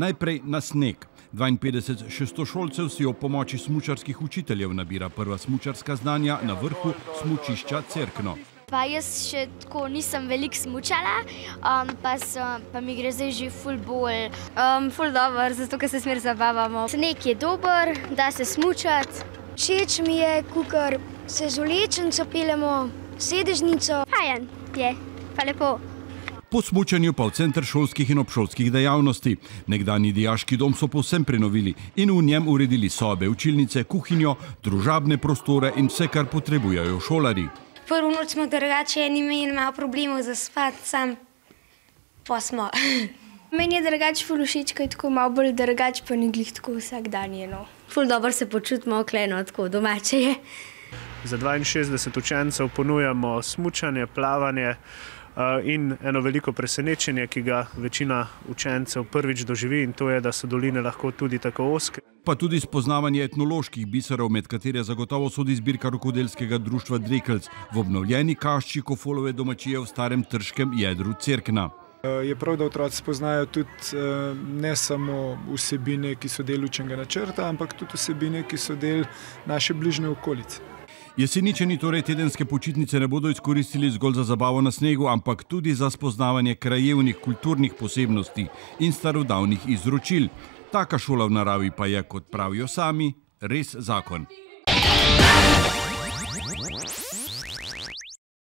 Najprej na sneg. 52 šestošolcev si ob pomoči smučarskih učiteljev nabira prva smučarska znanja na vrhu smučišča Cerkno. Pa jaz še tako nisem veliko smučala, pa mi gre zdaj že ful bolj. Ful dober, zato ker se smer zabavamo. Sneg je dober, da se smučati. Všeč mi je, kukar se z vlečnico peljemo, sedežnico. Fajen je, pa lepo. Po smučanju pa v center šolskih in obšolskih dejavnosti. Nekdanji dijaški dom so povsem prenovili in v njem uredili sobe, učilnice, kuhinjo, družabne prostore in vse, kar potrebujejo šolarji. Prvo noč smo drugače imeli malo problemov za spati, sam pa smo. Meni je drugače ful všeč, ko je tako malo bolj drugače, pa ni glih tako vsakdanjeno. Ful dobro se počutimo okleno, tako domače je. Za 62 učencev ponujamo smučanje, plavanje in eno veliko presenečenje, ki ga večina učencev prvič doživi, in to je, da so doline lahko tudi tako ozke. Pa tudi spoznavanje etnoloških biserov, med katere zagotovo sodi zbirka rokodelskega društva Drekelc v obnovljeni kašči Kofolove domačije v starem trškem jedru Cerkna. Je prav, da otroci spoznajo tudi ne samo vsebine, ki so del učnega načrta, ampak tudi vsebine, ki so del naše bližnje okolice. Jeseničani torej tedenske počitnice ne bodo izkoristili zgolj za zabavo na snegu, ampak tudi za spoznavanje krajevnih kulturnih posebnosti in starodavnih izročil. Taka šola v naravi pa je, kot pravijo sami, res zakon.